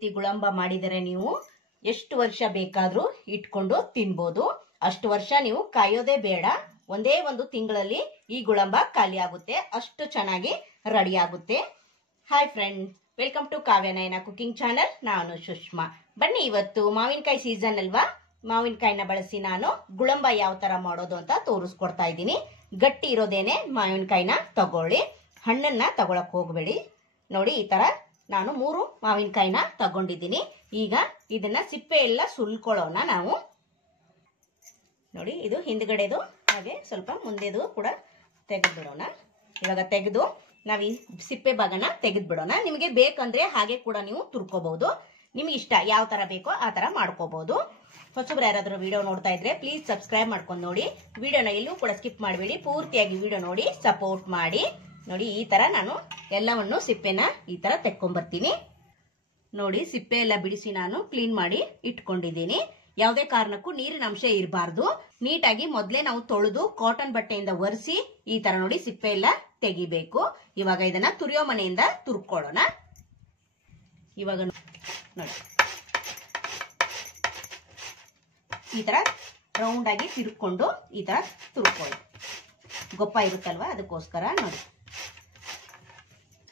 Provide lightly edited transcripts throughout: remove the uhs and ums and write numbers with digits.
ರೀತಿ ಗುಳಂಬ ಮಾಡಿದರೆ ನೀವು ಎಷ್ಟು ವರ್ಷ ಬೇಕಾದರೂ ಇಟ್ಕೊಂಡು ತಿನ್ಬೋದು. ಅಷ್ಟು ವರ್ಷ ನೀವು ಕಾಯೋದೇ ಬೇಡ. ಒಂದೇ ಒಂದು ತಿಂಗಳಲ್ಲಿ ಈ ಗುಳಂಬ ಖಾಲಿ ಆಗುತ್ತೆ. ಅಷ್ಟು ಚೆನ್ನಾಗಿ ರೆಡಿ ಆಗುತ್ತೆ. Hi friend, welcome to Kavya Nayana cooking channel. ನಾನು ಸುಷ್ಮಾ. ಬನ್ನಿ, ಇವತ್ತು ಮಾವಿನಕಾಯಿ ಸೀಸನ್ ಅಲ್ವಾ, ಮಾವಿನಕಾಯಿನ ಬಳಸಿ ನಾನು ಗುಳಂಬ ಯಾವ ತರ ಮಾಡೋದು ಅಂತ ತೋರಿಸ್ಕೊಡ್ತಾ ಇದ್ದೀನಿ. ಗಟ್ಟಿ ಇರೋದೇನೆ ಮಾವಿನಕಾಯಿನ ತಗೊಳ್ಳಿ, ಹಣ್ಣನ್ನ ತಗೊಳಕ್ ಹೋಗ್ಬೇಡಿ. ನೋಡಿ, ಈ ತರ ನಾನು 3 ಮಾವಿನಕಾಯಿನ ತಗೊಂಡಿದ್ದೀನಿ. ಈಗ ಇದನ್ನ ಸಿಪ್ಪೆ ಎಲ್ಲ ಸುಲ್ಕೊಳ್ಳೋಣ ನಾವು. ನೋಡಿ, ಇದು ಹಿಂದ್ಗಡೆದು ಹಾಗೆ ಸ್ವಲ್ಪ ಮುಂದೆದು ಕೂಡ ತೆಗೆದ್ಬಿಡೋಣ. ಇವಾಗ ತೆಗೆದು ನಾವು ಈ ಸಿಪ್ಪೆ ಭಾಗನ ತೆಗೆದ್ಬಿಡೋಣ. ನಿಮಗೆ ಬೇಕಂದ್ರೆ ಹಾಗೆ ಕೂಡ ನೀವು ತುರ್ಕೋಬಹುದು. ನಿಮ್ಗೆ ಇಷ್ಟ ಯಾವ ತರ ಬೇಕೋ ಆ ತರ ಮಾಡ್ಕೋಬಹುದು. ಹೊಸಬ್ರು ಯಾರಾದ್ರೂ ವಿಡಿಯೋ ನೋಡ್ತಾ ಇದ್ರೆ ಪ್ಲೀಸ್ ಸಬ್ಸ್ಕ್ರೈಬ್ ಮಾಡ್ಕೊಂಡು ನೋಡಿ. ವಿಡಿಯೋನ ಎಲ್ಲೂ ಕೂಡ ಸ್ಕಿಪ್ ಮಾಡಬೇಡಿ, ಪೂರ್ತಿಯಾಗಿ ವಿಡಿಯೋ ನೋಡಿ ಸಪೋರ್ಟ್ ಮಾಡಿ. ನೋಡಿ, ಈ ತರ ನಾನು ಎಲ್ಲವನ್ನು ಸಿಪ್ಪೆನ ಈ ತರ ತೆಕ್ಕೊಂಡ್ಬರ್ತೀನಿ. ನೋಡಿ, ಸಿಪ್ಪೆ ಎಲ್ಲ ಬಿಡಿಸಿ ನಾನು ಕ್ಲೀನ್ ಮಾಡಿ ಇಟ್ಕೊಂಡಿದ್ದೀನಿ. ಯಾವುದೇ ಕಾರಣಕ್ಕೂ ನೀರಿನ ಅಂಶ ಇರಬಾರ್ದು. ನೀಟಾಗಿ ಮೊದಲೇ ನಾವು ತೊಳೆದು ಕಾಟನ್ ಬಟ್ಟೆಯಿಂದ ಒರೆಸಿ ಈ ತರ ನೋಡಿ ಸಿಪ್ಪೆ ಎಲ್ಲ ತೆಗಿಬೇಕು. ಇವಾಗ ಇದನ್ನ ತುರಿಯೋ ಮನೆಯಿಂದ ತುರ್ಕೊಳ್ಳೋಣ. ಇವಾಗ ನೋಡಿ, ಈ ತರ ರೌಂಡ್ ಆಗಿ ತಿರ್ಕೊಂಡು ಈ ತರ ತುರ್ಕೊಳ್ಳಿ. ಗೊಪ್ಪ ಇರುತ್ತಲ್ವಾ, ಅದಕ್ಕೋಸ್ಕರ ನೋಡಿ,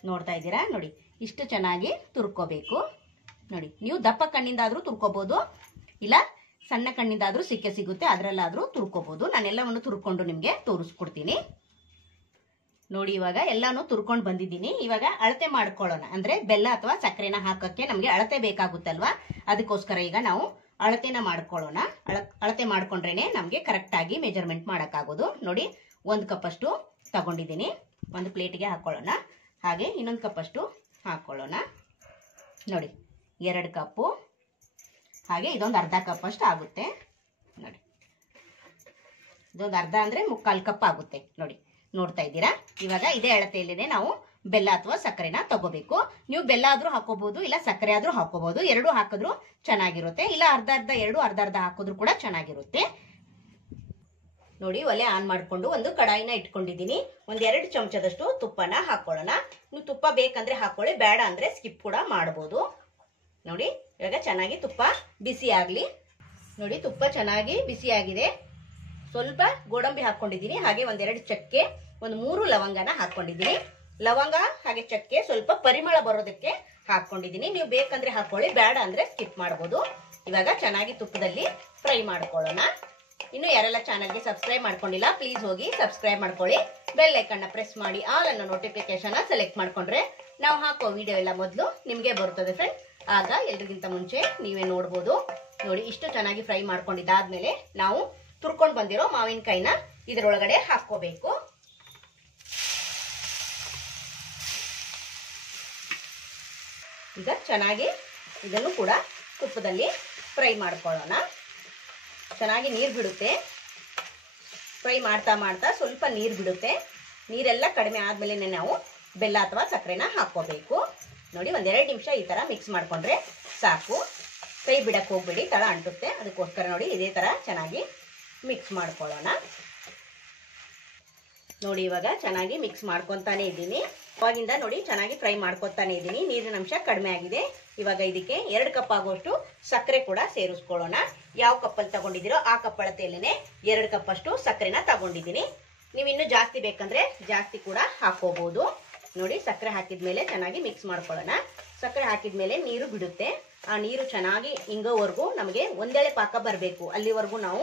ನೋಡ್ತಾ ಇದ್ದೀರಾ? ನೋಡಿ, ಇಷ್ಟು ಚೆನ್ನಾಗಿ ತುರ್ಕೋಬೇಕು. ನೋಡಿ, ನೀವು ದಪ್ಪ ಕಣ್ಣಿಂದಾದ್ರೂ ತುರ್ಕೋಬಹುದು, ಇಲ್ಲ ಸಣ್ಣ ಕಣ್ಣಿಂದಾದ್ರೂ ಸಿಗುತ್ತೆ, ಅದರಲ್ಲಾದ್ರೂ ತುರ್ಕೋಬಹುದು. ನಾನೆಲ್ಲವನ್ನು ತುರ್ಕೊಂಡು ನಿಮ್ಗೆ ತೋರಿಸ್ಕೊಡ್ತೀನಿ. ನೋಡಿ, ಇವಾಗ ಎಲ್ಲಾನು ತುರ್ಕೊಂಡು ಬಂದಿದ್ದೀನಿ. ಇವಾಗ ಅಳತೆ ಮಾಡ್ಕೊಳ್ಳೋಣ. ಅಂದ್ರೆ ಬೆಲ್ಲ ಅಥವಾ ಸಕ್ಕರೆನ ಹಾಕಕ್ಕೆ ನಮ್ಗೆ ಅಳತೆ ಬೇಕಾಗುತ್ತಲ್ವಾ, ಅದಕ್ಕೋಸ್ಕರ ಈಗ ನಾವು ಅಳತೆನ ಮಾಡ್ಕೊಳ್ಳೋಣ. ಅಳತೆ ಮಾಡ್ಕೊಂಡ್ರೇನೆ ನಮ್ಗೆ ಕರೆಕ್ಟ್ ಆಗಿ ಮೆಜರ್ಮೆಂಟ್ ಮಾಡಕ್ಕಾಗೋದು. ನೋಡಿ, 1 ಕಪ್ ಅಷ್ಟು ತಗೊಂಡಿದ್ದೀನಿ. ಒಂದು ಪ್ಲೇಟ್ಗೆ ಹಾಕೊಳ್ಳೋಣ. ಹಾಗೆ ಇನ್ನೊಂದು ಕಪ್ ಅಷ್ಟು ಹಾಕೊಳ್ಳೋಣ. ನೋಡಿ, 2 ಕಪ್ಪು. ಹಾಗೆ ಇದೊಂದು ಅರ್ಧ ಕಪ್ ಅಷ್ಟು ಆಗುತ್ತೆ. ನೋಡಿ, ಇದೊಂದು ಅರ್ಧ ಅಂದ್ರೆ 3/4 ಕಪ್ ಆಗುತ್ತೆ. ನೋಡಿ, ನೋಡ್ತಾ ಇದ್ದೀರಾ? ಇವಾಗ ಇದೇ ಅಳತೆಯಲ್ಲಿದೆ ನಾವು ಬೆಲ್ಲ ಅಥವಾ ಸಕ್ಕರೆನ ತಗೋಬೇಕು. ನೀವು ಬೆಲ್ಲ ಆದ್ರೂ ಹಾಕೋಬಹುದು, ಇಲ್ಲ ಸಕ್ಕರೆ ಆದ್ರೂ ಹಾಕೋಬಹುದು. 2 ಹಾಕಿದ್ರು ಚೆನ್ನಾಗಿರುತ್ತೆ, ಇಲ್ಲ ಅರ್ಧ ಅರ್ಧ ಹಾಕಿದ್ರು ಕೂಡ ಚೆನ್ನಾಗಿರುತ್ತೆ. ನೋಡಿ, ಒಲೆ ಆನ್ ಮಾಡ್ಕೊಂಡು ಒಂದು ಕಡಾಯಿನ ಇಟ್ಕೊಂಡಿದ್ದೀನಿ. 1-2 ಚಮಚದಷ್ಟು ತುಪ್ಪನ ಹಾಕೊಳ್ಳೋಣ. ನೀವು ತುಪ್ಪ ಬೇಕಂದ್ರೆ ಹಾಕೊಳ್ಳಿ, ಬೇಡ ಅಂದ್ರೆ ಸ್ಕಿಪ್ ಕೂಡ ಮಾಡಬಹುದು. ನೋಡಿ, ಇವಾಗ ಚೆನ್ನಾಗಿ ತುಪ್ಪ ಬಿಸಿ ಆಗ್ಲಿ. ನೋಡಿ, ತುಪ್ಪ ಚೆನ್ನಾಗಿ ಬಿಸಿ ಆಗಿದೆ. ಸ್ವಲ್ಪ ಗೋಡಂಬಿ ಹಾಕೊಂಡಿದ್ದೀನಿ. ಹಾಗೆ 1-2 ಚಕ್ಕೆ, 3 ಲವಂಗನ ಹಾಕೊಂಡಿದ್ದೀನಿ. ಲವಂಗ ಹಾಗೆ ಚಕ್ಕೆ ಸ್ವಲ್ಪ ಪರಿಮಳ ಬರೋದಕ್ಕೆ ಹಾಕೊಂಡಿದ್ದೀನಿ. ನೀವು ಬೇಕಂದ್ರೆ ಹಾಕೊಳ್ಳಿ, ಬೇಡ ಅಂದ್ರೆ ಸ್ಕಿಪ್ ಮಾಡಬಹುದು. ಇವಾಗ ಚೆನ್ನಾಗಿ ತುಪ್ಪದಲ್ಲಿ ಫ್ರೈ ಮಾಡ್ಕೊಳ್ಳೋಣ. ಇನ್ನು ಯಾರೆಲ್ಲ ಚಾನಲ್ಗೆ ಸಬ್ಸ್ಕ್ರೈಬ್ ಮಾಡ್ಕೊಂಡಿಲ್ಲ ಪ್ಲೀಸ್ ಹೋಗಿ ಸಬ್ಸ್ಕ್ರೈಬ್ ಮಾಡ್ಕೊಳ್ಳಿ. ಬೆಲ್ ಐಕನ್ನ ಪ್ರೆಸ್ ಮಾಡಿ ಆಲ್ ಅನ್ನೋ ನೋಟಿಫಿಕೇಶನ್ ಸೆಲೆಕ್ಟ್ ಮಾಡ್ಕೊಂಡ್ರೆ ನಾವು ಹಾಕೋ ವಿಡಿಯೋ ಎಲ್ಲ ಮೊದಲು ನಿಮ್ಗೆ ಬರುತ್ತದೆ ಫ್ರೆಂಡ್. ಆಗ ಎಲ್ರಿಗಿಂತ ಮುಂಚೆ ನೀವೇ ನೋಡ್ಬೋದು. ನೋಡಿ, ಇಷ್ಟು ಚೆನ್ನಾಗಿ ಫ್ರೈ ಮಾಡ್ಕೊಂಡಿದ್ದಾದ್ಮೇಲೆ ನಾವು ತುರ್ಕೊಂಡು ಬಂದಿರೋ ಮಾವಿನಕಾಯಿನ ಇದರೊಳಗಡೆ ಹಾಕೋಬೇಕು. ಈಗ ಚೆನ್ನಾಗಿ ಇದನ್ನು ಕೂಡ ತುಪ್ಪದಲ್ಲಿ ಫ್ರೈ ಮಾಡ್ಕೊಳ್ಳೋಣ. ಚೆನ್ನಾಗಿ ನೀರು ಬಿಡುತ್ತೆ. ಫ್ರೈ ಮಾಡ್ತಾ ಮಾಡ್ತಾ ಸ್ವಲ್ಪ ನೀರು ಬಿಡುತ್ತೆ. ನೀರೆಲ್ಲ ಕಡಿಮೆ ಆದ್ಮೇಲೆ ನಾವು ಬೆಲ್ಲ ಅಥವಾ ಸಕ್ಕರೆನ ಹಾಕೋಬೇಕು. ನೋಡಿ, 1-2 ನಿಮಿಷ ಈ ತರ ಮಿಕ್ಸ್ ಮಾಡ್ಕೊಂಡ್ರೆ ಸಾಕು. ಕೈ ಬಿಡಕ್ಕೆ ಹೋಗ್ಬೇಡಿ, ತಳ ಅಂಟುತ್ತೆ. ಅದಕ್ಕೋಸ್ಕರ ನೋಡಿ ಇದೇ ತರ ಚೆನ್ನಾಗಿ ಮಿಕ್ಸ್ ಮಾಡ್ಕೊಳ್ಳೋಣ. ನೋಡಿ, ಇವಾಗ ಚೆನ್ನಾಗಿ ಮಿಕ್ಸ್ ಮಾಡ್ಕೊತಾನೆ ಇದ್ದೀನಿ. ಅವಾಗಿಂದ ನೋಡಿ ಚೆನ್ನಾಗಿ ಫ್ರೈ ಮಾಡ್ಕೊತಾನೆ ಇದ್ದೀನಿ. ನೀರಿನ ಅಂಶ ಕಡಿಮೆ ಆಗಿದೆ. ಇವಾಗ ಇದಕ್ಕೆ 2 ಕಪ್ ಆಗುವಷ್ಟು ಸಕ್ಕರೆ ಕೂಡ ಸೇರಿಸ್ಕೊಳ್ಳೋಣ. ಯಾವ ಕಪ್ಪಲ್ಲಿ ತಗೊಂಡಿದ್ದೀರೋ ಆ ಕಪ್ ಅಳತೆಯಲ್ಲೇನೆ 2 ಕಪ್ ಅಷ್ಟು ಸಕ್ಕರೆನ ತಗೊಂಡಿದ್ದೀನಿ. ನೀವು ಇನ್ನು ಜಾಸ್ತಿ ಬೇಕಂದ್ರೆ ಜಾಸ್ತಿ ಕೂಡ ಹಾಕೋಬಹುದು. ನೋಡಿ, ಸಕ್ಕರೆ ಹಾಕಿದ್ಮೇಲೆ ಚೆನ್ನಾಗಿ ಮಿಕ್ಸ್ ಮಾಡ್ಕೊಳ್ಳೋಣ. ಸಕ್ಕರೆ ಹಾಕಿದ್ಮೇಲೆ ನೀರು ಬಿಡುತ್ತೆ. ಆ ನೀರು ಚೆನ್ನಾಗಿ ಇಂಗೋವರೆಗೂ ನಮಗೆ ಒಂದೆಳೆ ಪಾಕ ಬರಬೇಕು. ಅಲ್ಲಿವರೆಗೂ ನಾವು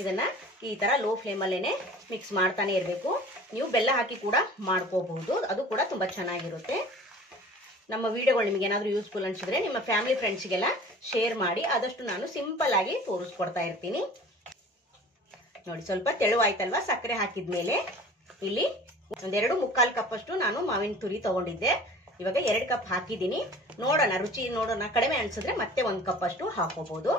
ಇದನ್ನ ಈ ತರ ಲೋ ಫ್ಲೇಮಲ್ಲೇನೆ ಮಿಕ್ಸ್ ಮಾಡ್ತಾನೆ ಇರಬೇಕು. ನೀವು ಬೆಲ್ಲ ಹಾಕಿ ಕೂಡ ಮಾಡ್ಕೋಬಹುದು, ಅದು ಕೂಡ ತುಂಬಾ ಚೆನ್ನಾಗಿರುತ್ತೆ. ನಮ್ಮ ವಿಡಿಯೋಗಳು ನಿಮಗೆ ಏನಾದರೂ ಯೂಸ್ಫುಲ್ ಅನ್ಸಿದ್ರೆ ನಿಮ್ಮ ಫ್ಯಾಮಿಲಿ ಫ್ರೆಂಡ್ಸ್ಗೆಲ್ಲ ಶೇರ್ ಮಾಡಿ. ಆದಷ್ಟು ನಾನು ಸಿಂಪಲ್ ಆಗಿ ತೋರಿಸ್ಕೊಡ್ತಾ ಇರ್ತೀನಿ. ನೋಡಿ, ಸ್ವಲ್ಪ ತೆಳುವಾಯ್ತಲ್ವಾ ಸಕ್ಕರೆ ಹಾಕಿದ್ಮೇಲೆ. ಇಲ್ಲಿ 2-3/4 ಕಪ್ ಅಷ್ಟು ನಾನು ಮಾವಿನ ತುರಿ ತಗೊಂಡಿದ್ದೆ. ಇವಾಗ 2 ಕಪ್ ಹಾಕಿದ್ದೀನಿ. ನೋಡೋಣ, ರುಚಿ ನೋಡೋಣ. ಕಡಿಮೆ ಅನ್ಸಿದ್ರೆ ಮತ್ತೆ 1 ಕಪ್ ಅಷ್ಟು ಹಾಕೋಬಹುದು.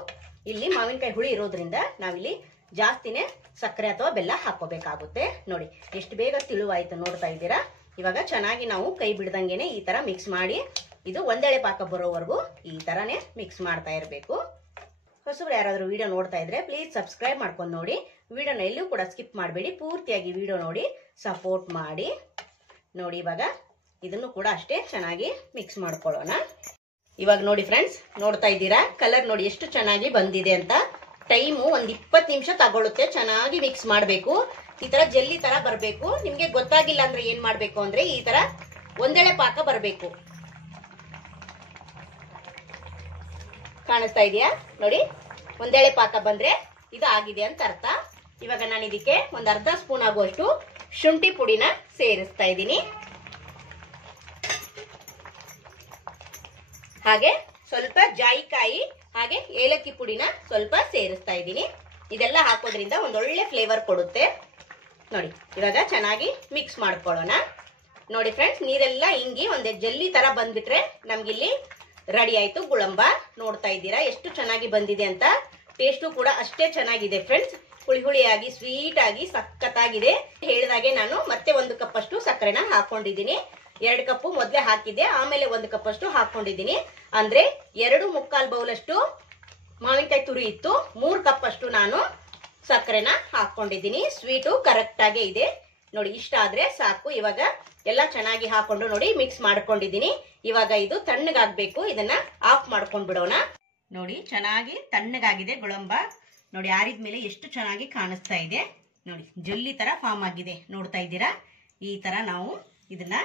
ಇಲ್ಲಿ ಮಾವಿನಕಾಯಿ ಹುಳಿ ಇರೋದ್ರಿಂದ ನಾವಿಲ್ಲಿ ಜಾಸ್ತಿನೇ ಸಕ್ಕರೆ ಅಥವಾ ಬೆಲ್ಲ ಹಾಕೋಬೇಕಾಗುತ್ತೆ. ನೋಡಿ, ಎಷ್ಟು ಬೇಗ ತಿಳುವಾಯ್ತು ನೋಡ್ತಾ ಇದ್ದೀರಾ? ಇವಾಗ ಚೆನ್ನಾಗಿ ನಾವು ಕೈ ಬಿಡ್ದಂಗೆನೆ ಈ ತರ ಮಿಕ್ಸ್ ಮಾಡಿ, ಇದು ಒಂದೆಳೆ ಪಾಕ ಬರೋವರೆಗೂ ಈ ತರನೇ ಮಿಕ್ಸ್ ಮಾಡ್ತಾ ಇರಬೇಕು. ಹೊಸಬ್ರು ಯಾರಾದರೂ ವಿಡಿಯೋ ನೋಡ್ತಾ ಇದ್ರೆ ಪ್ಲೀಸ್ ಸಬ್ಸ್ಕ್ರೈಬ್ ಮಾಡ್ಕೊಂಡು ನೋಡಿ. ವಿಡಿಯೋನ ಎಲ್ಲೂ ಕೂಡ ಸ್ಕಿಪ್ ಮಾಡಬೇಡಿ, ಪೂರ್ತಿಯಾಗಿ ವಿಡಿಯೋ ನೋಡಿ ಸಪೋರ್ಟ್ ಮಾಡಿ. ನೋಡಿ, ಇವಾಗ ಇದನ್ನು ಕೂಡ ಅಷ್ಟೇ ಚೆನ್ನಾಗಿ ಮಿಕ್ಸ್ ಮಾಡ್ಕೊಳ್ಳೋಣ. ಇವಾಗ ನೋಡಿ ಫ್ರೆಂಡ್ಸ್, ನೋಡ್ತಾ ಇದ್ದೀರಾ ಕಲರ್ ನೋಡಿ ಎಷ್ಟು ಚೆನ್ನಾಗಿ ಬಂದಿದೆ ಅಂತ. ಟೈಮು ಒಂದ್ 20 ನಿಮಿಷ ತಗೊಳುತ್ತೆ. ಚೆನ್ನಾಗಿ ಮಿಕ್ಸ್ ಮಾಡಬೇಕು. ಈ ತರ ಜೆಲ್ಲಿ ತರ ಬರಬೇಕು. ನಿಮ್ಗೆ ಗೊತ್ತಾಗಿಲ್ಲ ಅಂದ್ರೆ ಏನ್ ಮಾಡ್ಬೇಕು ಅಂದ್ರೆ ಈ ತರ ಒಂದೆಳೆ ಪಾಕ ಬರಬೇಕು. ಕಾಣಿಸ್ತಾ ಇದೆಯಾ ನೋಡಿ, ಒಂದೆಳೆ ಪಾಕ ಬಂದ್ರೆ ಇದು ಆಗಿದೆ ಅಂತ ಅರ್ಥ. ಇವಾಗ ನಾನು ಇದಕ್ಕೆ ಒಂದ್ ಅರ್ಧ ಸ್ಪೂನ್ ಆಗುವಷ್ಟು ಶುಂಠಿ ಪುಡಿನ ಸೇರಿಸ್ತಾ ಇದ್ದೀನಿ. ಹಾಗೆ ಸ್ವಲ್ಪ ಜಾಯಿಕಾಯಿ ಹಾಗೆ ಏಲಕ್ಕಿ ಪುಡಿನ ಸ್ವಲ್ಪ ಸೇರಿಸ್ತಾ ಇದ್ದೀನಿ. ಇದೆಲ್ಲ ಹಾಕೋದ್ರಿಂದ ಒಂದೊಳ್ಳೆ ಫ್ಲೇವರ್ ಕೊಡುತ್ತೆ. ನೋಡಿ ಇವಾಗ ಚೆನ್ನಾಗಿ ಮಿಕ್ಸ್ ಮಾಡ್ಕೊಳ್ಳೋಣ. ನೋಡಿ ಫ್ರೆಂಡ್ಸ್, ನೀರೆಲ್ಲ ಹಿಂಗಿ ಒಂದೇ ಜಲ್ಲಿ ತರ ಬಂದ್ಬಿಟ್ರೆ ನಮ್ಗಿಲ್ಲಿ ರೆಡಿ ಆಯ್ತು ಗುಳಂಬ. ನೋಡ್ತಾ ಇದ್ದೀರಾ ಎಷ್ಟು ಚೆನ್ನಾಗಿ ಬಂದಿದೆ ಅಂತ. ಟೇಸ್ಟು ಕೂಡ ಅಷ್ಟೇ ಚೆನ್ನಾಗಿದೆ ಫ್ರೆಂಡ್ಸ್. ಹುಳಿ ಹುಳಿಯಾಗಿ ಸ್ವೀಟ್ ಆಗಿ ಸಖತ್ತಾಗಿದೆ. ಹೇಳಿದಾಗೆ ನಾನು ಮತ್ತೆ 1 ಕಪ್ ಅಷ್ಟು ಸಕ್ಕರೆನ ಹಾಕೊಂಡಿದ್ದೀನಿ. 2 ಕಪ್ ಮೊದಲೇ ಹಾಕಿದ್ದೆ, ಆಮೇಲೆ 1 ಕಪ್ ಅಷ್ಟು ಹಾಕೊಂಡಿದ್ದೀನಿ. ಅಂದ್ರೆ 2.25 ಬೌಲ್ ಅಷ್ಟು ಮಾವಿನಕಾಯಿ ತುರಿ ಇತ್ತು. 3 ಕಪ್ ಅಷ್ಟು ನಾನು ಸಕ್ಕರೆನ ಹಾಕೊಂಡಿದ್ದೀನಿ. ಸ್ವೀಟು ಕರೆಕ್ಟ್ ಆಗೇ ಇದೆ ನೋಡಿ. ಇಷ್ಟ ಆದ್ರೆ ಸಾಕು. ಇವಾಗ ಎಲ್ಲ ಚೆನ್ನಾಗಿ ಹಾಕೊಂಡು ನೋಡಿ ಮಿಕ್ಸ್ ಮಾಡ್ಕೊಂಡಿದ್ದೀನಿ. ಇವಾಗ ಇದು ತಣ್ಣಗಾಗ್ಬೇಕು. ಇದನ್ನ ಆಫ್ ಮಾಡ್ಕೊಂಡ್ ಬಿಡೋಣ. ನೋಡಿ ಚೆನ್ನಾಗಿ ತಣ್ಣಗಾಗಿದೆ ಗುಳಂಬ. ನೋಡಿ ಆರಿದ್ಮೇಲೆ ಎಷ್ಟು ಚೆನ್ನಾಗಿ ಕಾಣಿಸ್ತಾ ಇದೆ. ನೋಡಿ ಜಲ್ಲಿ ತರ ಫಾರ್ಮ್ ಆಗಿದೆ. ನೋಡ್ತಾ ಇದ್ದೀರಾ, ಈ ತರ ನಾವು ಇದನ್ನ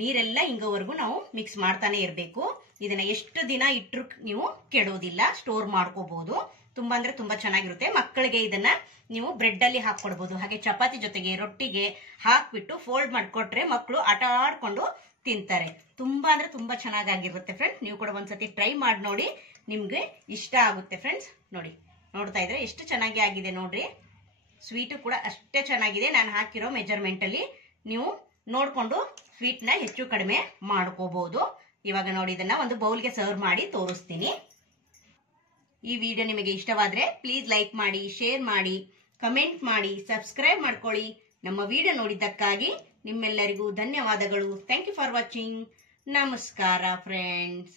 ನೀರೆಲ್ಲ ಹಿಂಗೋವರೆಗೂ ನಾವು ಮಿಕ್ಸ್ ಮಾಡ್ತಾನೆ ಇರಬೇಕು. ಇದನ್ನ ಎಷ್ಟು ದಿನ ಇಟ್ಟರು ನೀವು ಕೆಡೋದಿಲ್ಲ, ಸ್ಟೋರ್ ಮಾಡ್ಕೋಬಹುದು. ತುಂಬಾ ಅಂದ್ರೆ ತುಂಬಾ ಚೆನ್ನಾಗಿರುತ್ತೆ. ಮಕ್ಕಳಿಗೆ ಇದನ್ನ ನೀವು ಬ್ರೆಡ್ ಅಲ್ಲಿ ಹಾಕೊಡ್ಬಹುದು. ಹಾಗೆ ಚಪಾತಿ ಜೊತೆಗೆ ರೊಟ್ಟಿಗೆ ಹಾಕ್ಬಿಟ್ಟು ಫೋಲ್ಡ್ ಮಾಡ್ಕೊಟ್ರೆ ಮಕ್ಕಳು ಆಟ ಆಡ್ಕೊಂಡು ತಿಂತಾರೆ. ತುಂಬಾ ಅಂದ್ರೆ ತುಂಬಾ ಚೆನ್ನಾಗಿರುತ್ತೆ ಫ್ರೆಂಡ್ಸ್. ನೀವು ಕೂಡ ಒಂದ್ಸತಿ ಟ್ರೈ ಮಾಡಿ ನೋಡಿ, ನಿಮ್ಗೆ ಇಷ್ಟ ಆಗುತ್ತೆ ಫ್ರೆಂಡ್ಸ್. ನೋಡಿ ನೋಡ್ತಾ ಇದ್ರೆ ಎಷ್ಟು ಚೆನ್ನಾಗಿ ಆಗಿದೆ ನೋಡ್ರಿ. ಸ್ವೀಟು ಕೂಡ ಅಷ್ಟೇ ಚೆನ್ನಾಗಿದೆ. ನಾನು ಹಾಕಿರೋ ಮೆಜರ್ಮೆಂಟ್ ಅಲ್ಲಿ ನೀವು ನೋಡ್ಕೊಂಡು ಸ್ವೀಟ್ ನ ಹೆಚ್ಚು ಕಡಿಮೆ ಮಾಡ್ಕೋಬಹುದು. ಇವಾಗ ನೋಡಿ ಇದನ್ನ ಒಂದು ಬೌಲ್ಗೆ ಸರ್ವ್ ಮಾಡಿ ತೋರಿಸ್ತೀನಿ. ಈ ವಿಡಿಯೋ ನಿಮಗೆ ಇಷ್ಟವಾದ್ರೆ ಪ್ಲೀಸ್ ಲೈಕ್ ಮಾಡಿ, ಶೇರ್ ಮಾಡಿ, ಕಮೆಂಟ್ ಮಾಡಿ, ಸಬ್ಸ್ಕ್ರೈಬ್ ಮಾಡ್ಕೊಳ್ಳಿ. ನಮ್ಮ ವಿಡಿಯೋ ನೋಡಿದ್ದಕ್ಕಾಗಿ ನಿಮ್ಮೆಲ್ಲರಿಗೂ ಧನ್ಯವಾದಗಳು. Thank you for watching. ನಮಸ್ಕಾರ ಫ್ರೆಂಡ್ಸ್.